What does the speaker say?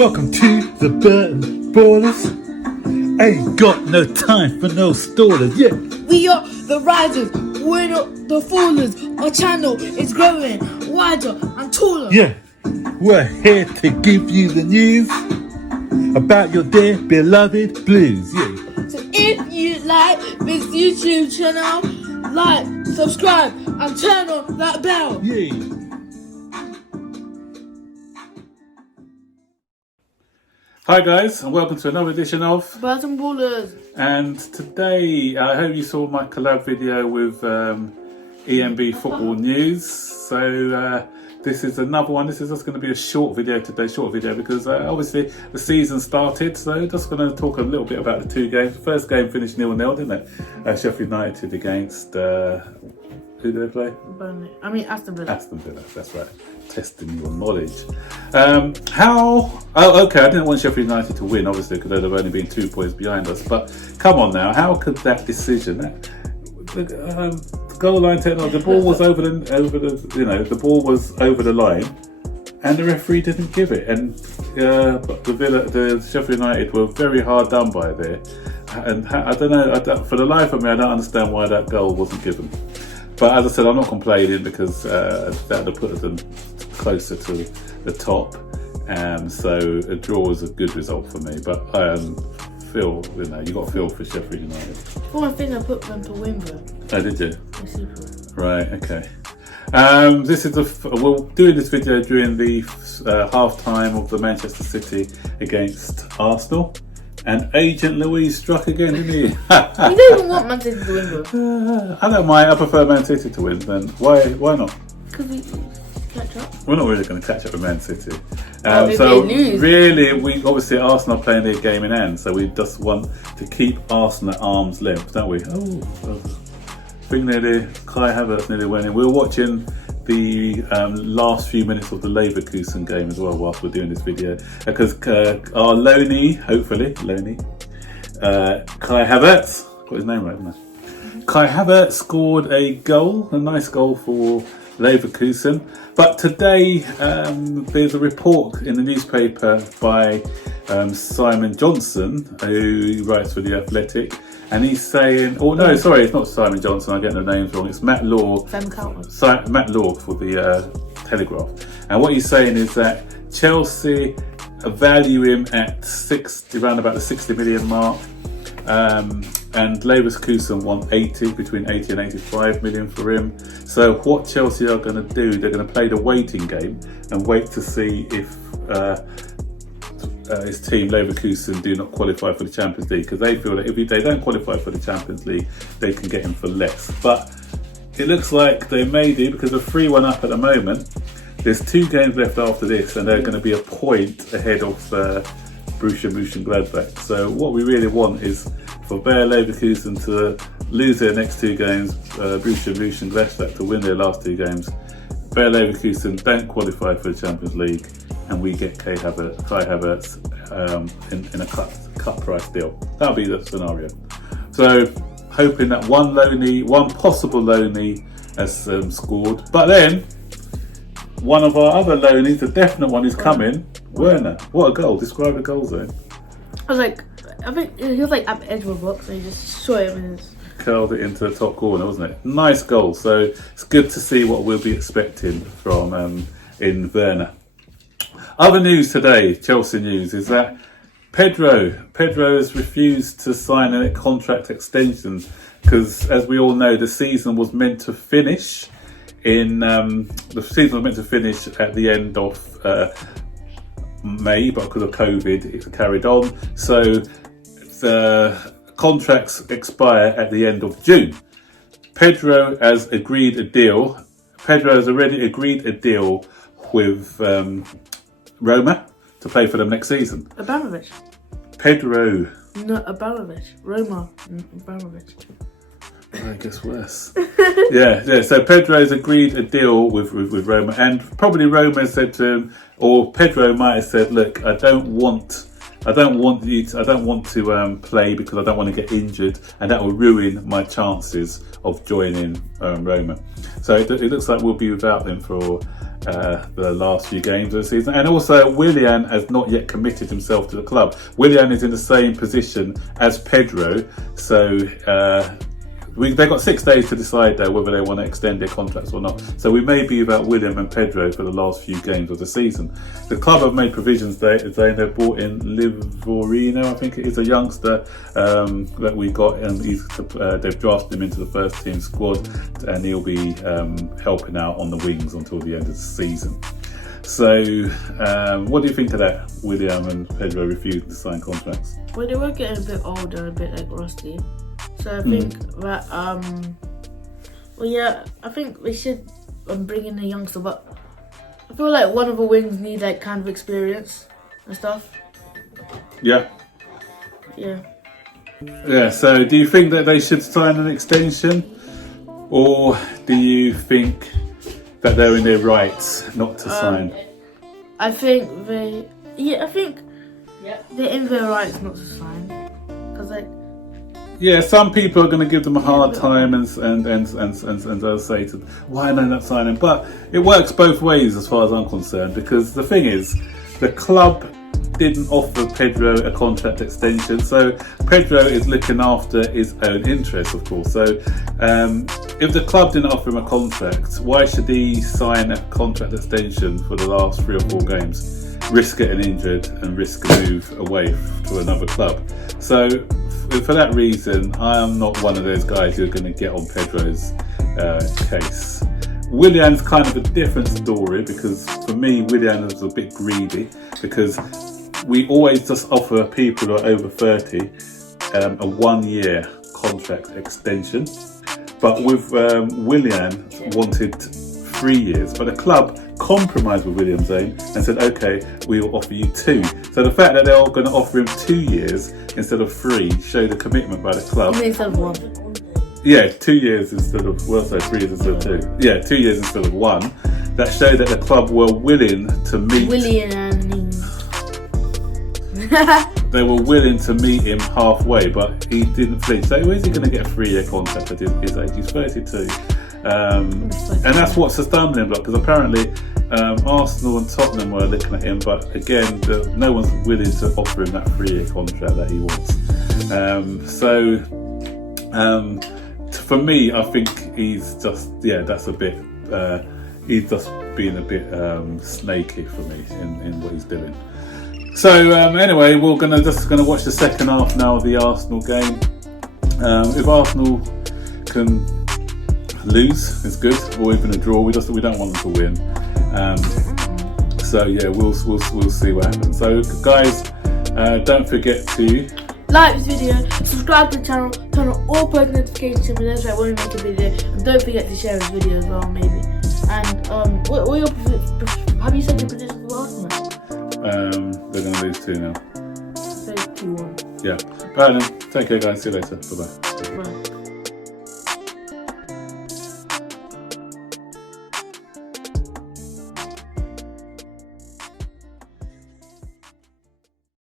Welcome to the Burton Ballers. Ain't got no time for no stallers, yeah. We are the risers, we're not the fallers. Our channel is growing wider and taller. Yeah, we're here to give you the news about your dear beloved blues, yeah. So if you like this YouTube channel, like, subscribe and turn on that bell. Yeah. Hi guys, and welcome to another edition of Burton Ballers. And today, I hope you saw my collab video with EMB Football News. So this is another one. This is just going to be a short video today, because obviously the season started. So just going to talk a little bit about the two games. The first game finished 0-0, didn't it? Sheffield United against, who did they play? Burnley. Aston Villa. Aston Villa, that's right. Testing your knowledge. Oh, okay, I didn't want Sheffield United to win, obviously, because they'd have only been 2 points behind us. But come on now, how could that decision, the goal line technology, the ball was over the ball was over the line, and the referee didn't give it. And but the Sheffield United were very hard done by there. And I don't know, for the life of me, I don't understand why that goal wasn't given. But as I said, I'm not complaining because that would have put them closer to the top. So a draw is a good result for me. But you got to feel for Sheffield United. Well, I think I put them to win, though. Oh, did you? Yes, right, okay. We're doing this video during the half time of the Manchester City against Arsenal. And Agent Louise struck again, didn't he? You don't even want Man City to win, though. I don't mind. I prefer Man City to win. Then why not? Because we catch up. We're not really going to catch up with Man City. So really, we obviously Arsenal are playing their game in hand, so we just want to keep Arsenal at arm's length, don't we? Oh, I think nearly Kai Harvetz nearly went in. We were watching the last few minutes of the Leverkusen game as well whilst we're doing this video, because our hopefully Kai Harvetz, got his name right, haven't I? Kai Harvetz scored a nice goal for Leverkusen. But today there's a report in the newspaper by Simon Johnson, who writes for The Athletic, and he's saying, it's not Simon Johnson, I'm getting the names wrong, it's Matt Law. Matt Law for The Telegraph. And what he's saying is that Chelsea value him at around about the 60 million mark. And Leverkusen want between 80 and 85 million for him. So what Chelsea are going to do, they're going to play the waiting game and wait to see if his team Leverkusen do not qualify for the Champions League, because they feel that if they don't qualify for the Champions League, they can get him for less. But it looks like they may do, because they're 3-1 up at the moment. There's 2 games left after this, and they're going to be a point ahead of Borussia Mönchengladbach. So what we really want is for Bayer Leverkusen to lose their next 2 games, Borussia Mönchengladbach to win their last 2 games. Bayer Leverkusen don't qualify for the Champions League, and we get Kai Harvetz in a cut price deal. That'll be the scenario. So hoping that one possible loanee has scored, but then one of our other loanees, the definite one, is coming. Werner, what a goal! Describe the goal zone. I think he was at the edge of the box, and he just shot him in his... Curled it into the top corner, wasn't it? Nice goal. So it's good to see what we'll be expecting from in Werner. Other news today, Chelsea news, is that Pedro has refused to sign a contract extension because, as we all know, the season was meant to finish at the end of May, but because of COVID, it carried on. So the contracts expire at the end of June. Pedro has agreed a deal. Pedro has already agreed a deal with Roma to play for them next season. Abramovich. Pedro. No, Abramovich. Roma. Abramovich. I guess worse. yeah. So Pedro's agreed a deal with Roma, and probably Roma said to him, or Pedro might have said, "Look, I don't want to play because I don't want to get injured, and that will ruin my chances of joining Roma." So it looks like we'll be without them for the last few games of the season. And also, Willian has not yet committed himself to the club. Willian is in the same position as Pedro, so they've got 6 days to decide though whether they want to extend their contracts or not. So we may be about Willian and Pedro for the last few games of the season. The club have made provisions. They've brought in Livorino, I think it is, a youngster that we got, and they've drafted him into the first team squad, and he'll be helping out on the wings until the end of the season. So what do you think of that? Willian and Pedro refused to sign contracts. Well, they were getting a bit older, a bit like rusty. So I think that, I think we should bring in a youngster, but I feel like one of the wings need like kind of experience and stuff. Yeah. Yeah. So do you think that they should sign an extension, or do you think that they're in their rights not to sign? I think they're in their rights not to sign, because like. Yeah, some people are going to give them a hard time and they'll say to them, why are they not signing? But it works both ways as far as I'm concerned, because the thing is, the club didn't offer Pedro a contract extension, so Pedro is looking after his own interests, of course. So if the club didn't offer him a contract, why should he sign a contract extension for the last 3 or 4 games, risk getting injured and risk a move away to another club? So for that reason, I am not one of those guys who are going to get on Pedro's case. Willian's kind of a different story, because for me, Willian was a bit greedy, because we always just offer people who are over 30 a 1-year contract extension. But with Willian wanted 3 years, but the club compromised with William's aim and said, okay, we will offer you 2. So the fact that they're all going to offer him 2 years instead of 3 showed a commitment by the club. Instead of 1. Yeah, 2 years instead of, 3 years instead of 2. Yeah, 2 years instead of 1. That showed that the club were willing to meet. They were willing to meet him halfway, but he didn't flinch. So where's he going to get a 3-year contract at his age? He's 32. And that's what's a stumbling block, because apparently Arsenal and Tottenham were looking at him, but again, no one's willing to offer him that 3-year contract that he wants. For me, I think he's just, that's a bit, he's just being a bit snaky for me in what he's doing. So anyway, we're just gonna watch the second half now of the Arsenal game. If Arsenal can lose, it's good, or even a draw. We don't want them to win. So yeah, we'll see what happens. So guys, don't forget to like this video, subscribe to the channel, turn on all post notifications so you know when we make a video, and don't forget to share this video as well, maybe. And have you said your prediction for Arsenal? They're going to lose 2-0. So 2-1. Yeah. Alright then, take care guys, see you later, bye bye. Bye.